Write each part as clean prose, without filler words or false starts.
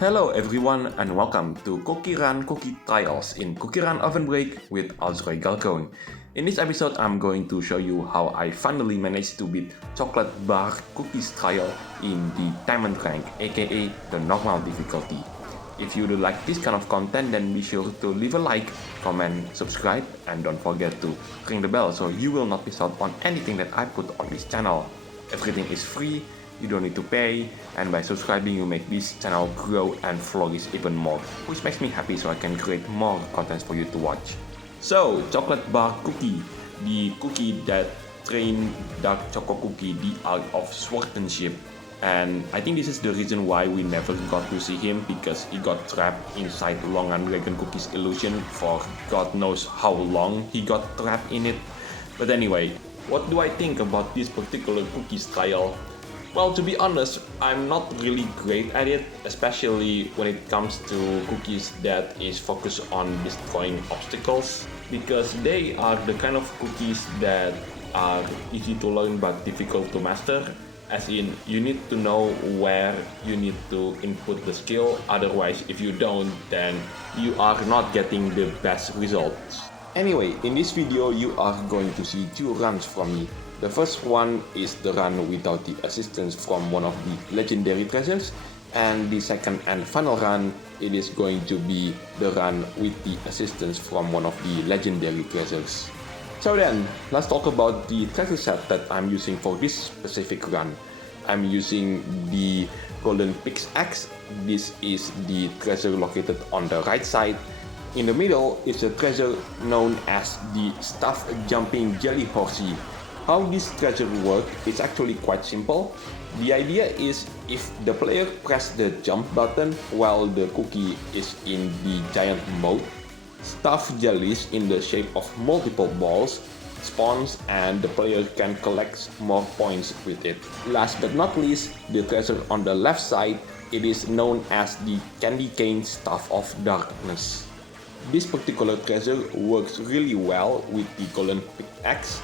Hello everyone and welcome to CookieRun Cookie Trials in CookieRunOvenBreak with Alzroy Galcone. In this episode, I'm going to show you how I finally managed to beat Chocolatebark Cookies trial in the Diamondrank, aka the normal difficulty. If you do like this kind of content, then be sure to leave a like, comment, subscribe, and don't forget to ring the bell so you will not miss out on anything that I put on this channel. Everything is free. You don't need to pay, and by subscribing you make this channel grow and flourish even more, which makes me happy so I can create more content for you to watch. So, Chocolatebark Cookie, the cookie that trained Dark Choco Cookie the art of swordmanship. And I think this is the reason why we never got to see him, because he got trapped inside Longan Dragon Cookie's illusion for God knows how long he got trapped in it. But anyway, what do I think about this particular cookie's trial? Well, to be honest, I'm not really great at it, especially when it comes to cookies that is focused on destroying obstacles, because they are the kind of cookies that are easy to learn but difficult to master. As in, you need to know where you need to input the skill, otherwise if you don't, then you are not getting the best results. Anyway, in this video you are going to see two runs from me. The first one is the run without the assistance from one of the legendary treasures, and the second and final run, it is going to be the run with the assistance from one of the legendary treasures. So then, let's talk about the treasure set that I'm using for this specific run. I'm using the golden pickaxe. This is the treasure located on the right side. In the middle is a treasure known as the stuffed jumping jelly horsey. How this treasure works is actually quite simple. The idea is if the player presses the jump button while the cookie is in the giant mode, stuffed jellies in the shape of multiple balls spawns and the player can collect more points with it. Last but not least, the treasure on the left side, it is known as the candy cane staff of darkness. This particular treasure works really well with the golden pickaxe.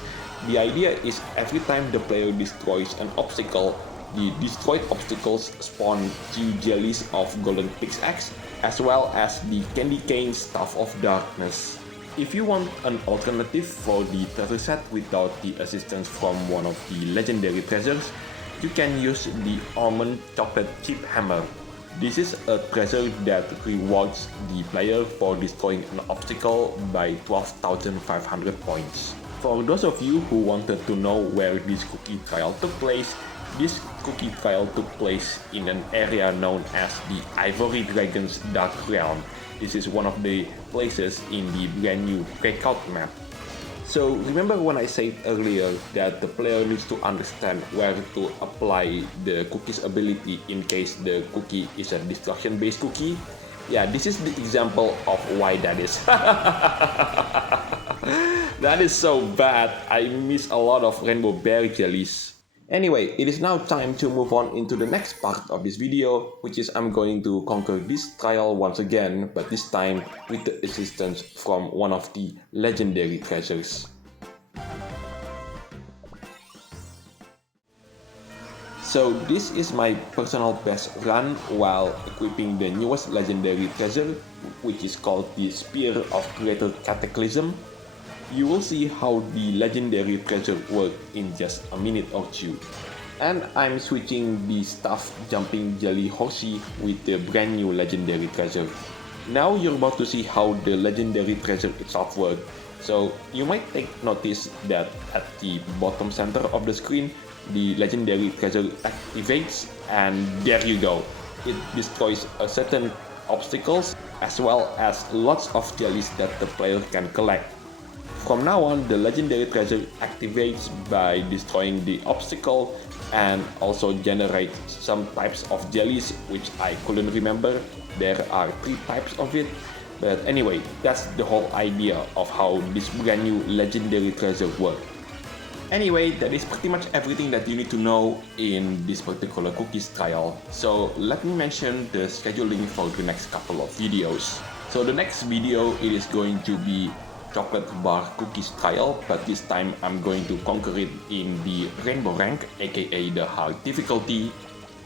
The idea is every time the player destroys an obstacle, the destroyed obstacles spawn 2 jellies of golden pickaxe as well as the candy cane staff of darkness. If you want an alternative for the treasure set without the assistance from one of the legendary treasures, you can use the almond chocolate chip hammer. This is a treasure that rewards the player for destroying an obstacle by 12,500 points. For those of you who wanted to know where this cookie trial took place, this cookie trial took place in an area known as the Ivory Dragon's Dark Realm. This is one of the places in the brand new breakout map. So remember when I said earlier that the player needs to understand where to apply the cookie's ability in case the cookie is a destruction based cookie? Yeah, this is the example of why that is. That is so bad. I miss a lot of rainbow berry jellies. Anyway, it is now time to move on into the next part of this video, which is I'm going to conquer this trial once again, but this time with the assistance from one of the legendary treasures. So this is my personal best run while equipping the newest legendary treasure, which is called the Spear of Greater Cataclysm. You will see how the legendary treasure works in just a minute or two. And I'm switching the stuffed jumping jelly horsey with the brand new legendary treasure. Now you're about to see how the legendary treasure itself works. So you might take notice that at the bottom center of the screen, the legendary treasure activates, and there you go. It destroys a certain obstacles as well as lots of jellies that the player can collect. From now on, the legendary treasure activates by destroying the obstacle and also generates some types of jellies which I couldn't remember. There are 3 types of it. But anyway, that's the whole idea of how this brand new legendary treasure works. Anyway, that is pretty much everything that you need to know in this particular cookies trial. So let me mention the scheduling for the next couple of videos. So the next video, it is going to be Chocolatebark Cookies trial, but this time I'm going to conquer it in the Rainbow rank, aka the hard difficulty.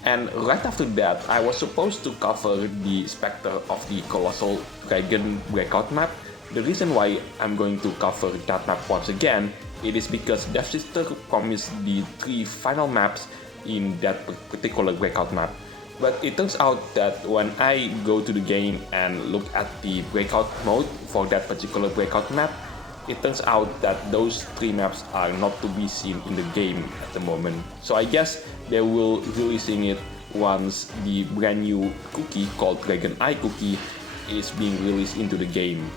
And right after that, I was supposed to cover the Spectre of the Colossal Dragon breakout map. The reason why I'm going to cover that map once again, it is because Devsisters promised the 3 final maps in that particular breakout map. But it turns out that when I go to the game and look at the breakout mode for that particular breakout map, it turns out that those 3 maps are not to be seen in the game at the moment. So I guess they will releasing it once the brand new cookie called Dragon Eye Cookie is being released into the game.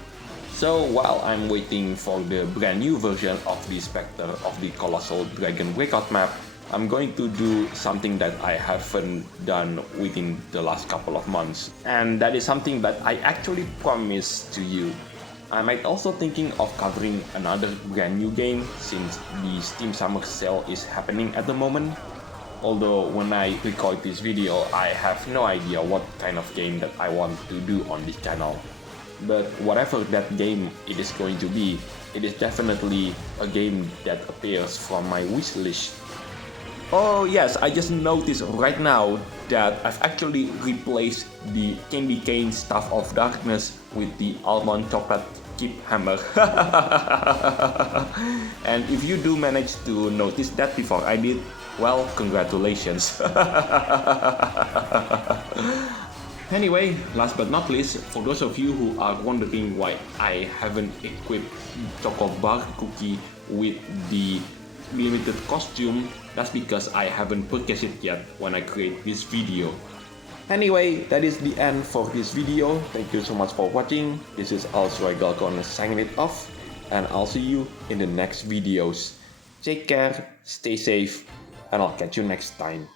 So while I'm waiting for the brand new version of the Spectre of the Colossal Dragon breakout map, I'm going to do something that I haven't done within the last couple of months. And that is something that I actually promised to you. I might also thinking of covering another brand new game since the Steam Summer Sale is happening at the moment. Although when I record this video, I have no idea what kind of game that I want to do on this channel. But whatever that game it is going to be, it is definitely a game that appears from my wish list. Oh yes, I just noticed right now that I've actually replaced the Candy Cane Staff of Darkness with the Almond Chocolate Chip Hammer. And if you do manage to notice that before I did, well, congratulations. Anyway, last but not least, for those of you who are wondering why I haven't equipped Chocolatebark Cookie with the limited costume, that's because I haven't purchased it yet when I create this video. Anyway, that is the end for this video. Thank you so much for watching. This is Galcon signing it off, and I'll see you in the next videos. Take care, stay safe, and I'll catch you next time.